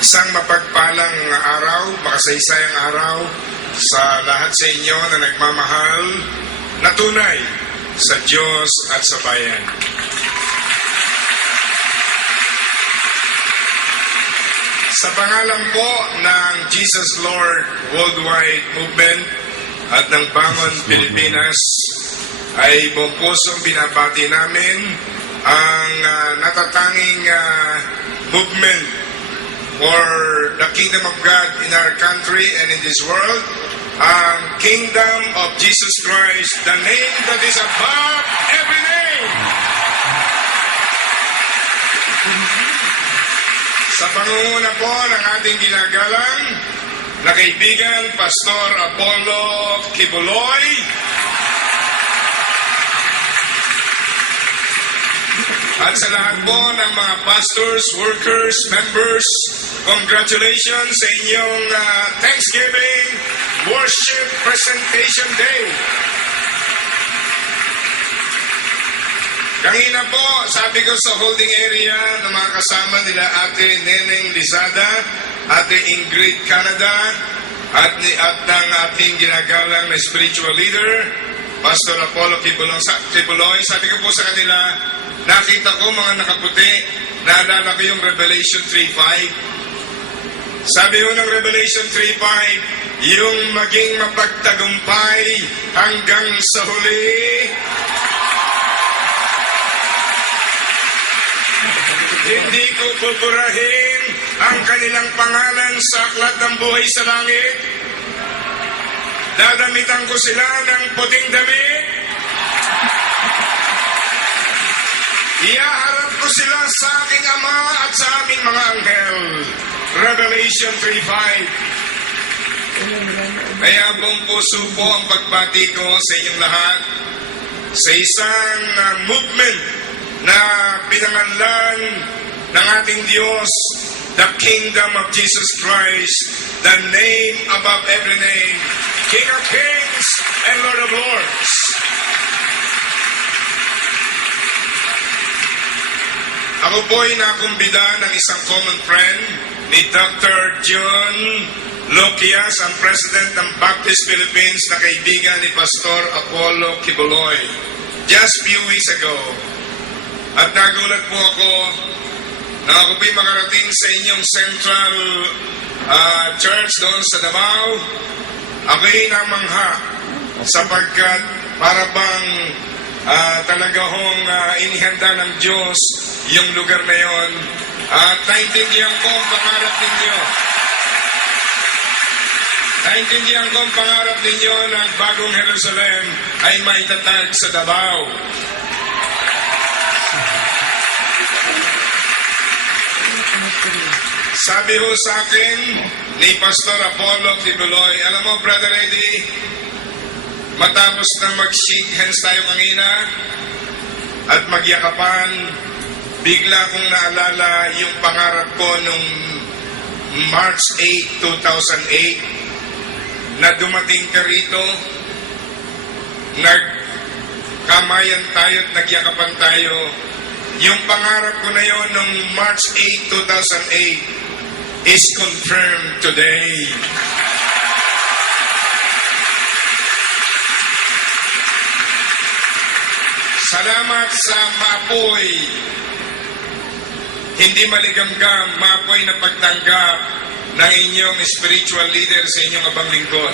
Isang mapagpalang araw, makasaysayang araw sa lahat sa inyo na nagmamahal na tunay sa Diyos at sa bayan. Sa pangalan po ng Jesus Lord Worldwide Movement at ng Bangon Pilipinas, ay buong pusong binabati namin ang natatanging movement for the kingdom of God in our country and in this world, ang Kingdom of Jesus Christ, the name that is above every name. Sa pangunguna po ng ating ginagalang na kaibigan, Pastor Apollo Kibuloy, at sa lahat po ng mga pastors, workers, members, congratulations sa inyong Thanksgiving Worship Presentation Day. Kanina po, sabi ko sa holding area ng mga kasama nila Ate Neneng Lizada, Ate Ingrid Canada, at ng ating ginagalang na spiritual leader, Pastor Apollo Kibuloy, sabi ko po sa kanila, nakita ko mga nakaputi, naalala ko yung Revelation 3:5. Sabi ko ng Revelation 3:5, yung maging mapagtagumpay hanggang sa huli. Hindi ko pupurahin ang kanilang pangalan sa aklat ng buhay sa langit. Dadamitan ko sila ng puting damit. Iyaharap ko sila sa aking Ama at sa aming mga anghel. Revelation 3:5. Kaya buong puso po ang pagbati ko sa inyong lahat sa isang movement na pinangalan ng ating Diyos, the Kingdom of Jesus Christ, the name above every name, King of Kings and Lord of Lords. Ako po'y nakumbida ng isang common friend ni Dr. John Loquias, ang President ng Baptist Philippines na kaibigan ni Pastor Apollo Kibuloy, just few weeks ago. At nagulat po ako na ako po'y makarating sa inyong Central Church doon sa Davao. Ako'y namangha sapagkat para bang talaga hong inihanda ng Diyos yung lugar na yon. At naintindihan ko ang pangarap ninyo. Naintindihan ko ang pangarap ninyo na ang bagong Jerusalem ay maitatag sa Davao. Sabi ho sa akin ni Pastor Apollo Kibuloy, alam mo, Brother Eddie, matapos na mag-shake hands tayo kanina at magyakapan, bigla kong naalala yung pangarap ko nung March 8, 2008 na dumating ka rito, nagkamayan tayo at nagyakapan tayo. Yung pangarap ko na yon nung March 8, 2008 is confirmed today. Salamat sa maapoy, hindi maligamgam, maapoy na pagtanggap ng inyong spiritual leader sa inyong abang lingkod.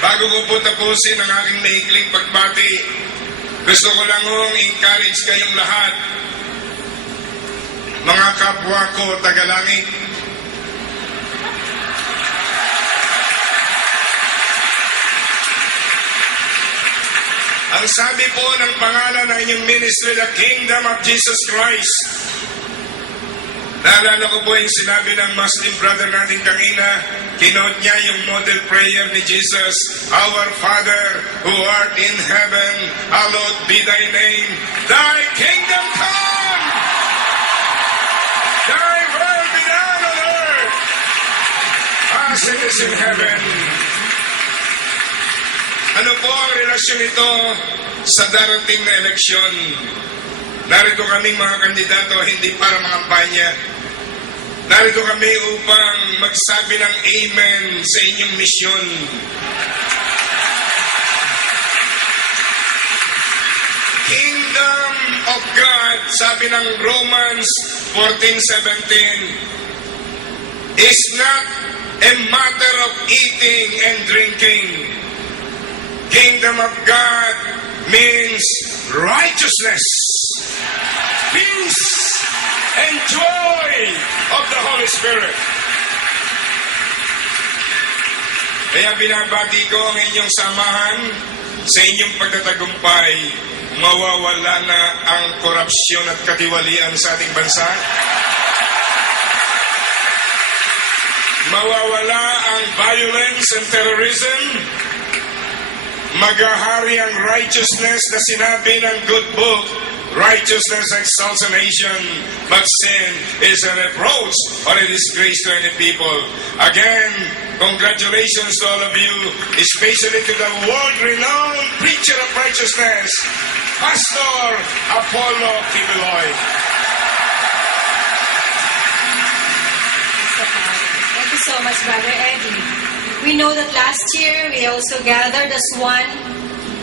Bago ko po tapusin ang aking maikling pagbati, gusto ko lang encourage kayong lahat, mga kapwa ko tagalangit. Ang sabi po ng pangalan ng inyong ministry, the Kingdom of Jesus Christ. Naalala ko po yung sinabi ng Muslim brother natin kanina, kinote niya yung model prayer ni Jesus, Our Father who art in heaven, hallowed be thy name, thy kingdom come, thy will be done on earth as it is in heaven. Ano po ang relasyon nito sa darating na eleksyon? Narito kaming mga kandidato hindi para mangampanya. Narito kami upang magsabi ng amen sa inyong misyon. Kingdom of God, sabi ng Romans 14:17, is not a matter of eating and drinking. Kingdom of God means righteousness, peace, and joy of the Holy Spirit. Kaya binabati ko ang inyong samahan sa inyong pagtatagumpay. Mawawala na ang korupsyon at katiwalian sa ating bansa. Mawawala ang violence and terrorism. Maghahari ang righteousness na sinabi ng good book. Righteousness exalts a nation, but sin is a reproach or a disgrace to any people. Again, congratulations to all of you, especially to the world-renowned preacher of righteousness, Pastor Apollo Kibuloy. Thank you so much, Brother Eddie. We know that last year we also gathered as one,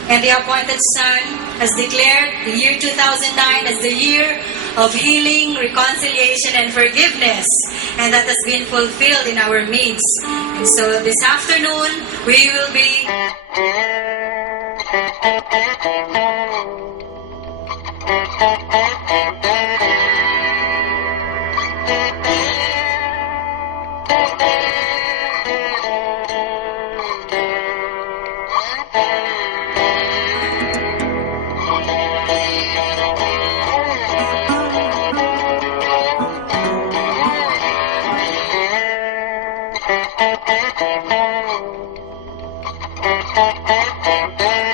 and the appointed Son has declared the year 2009 as the year of healing, reconciliation, and forgiveness. And that has been fulfilled in our midst. And so this afternoon, we will be Thank you.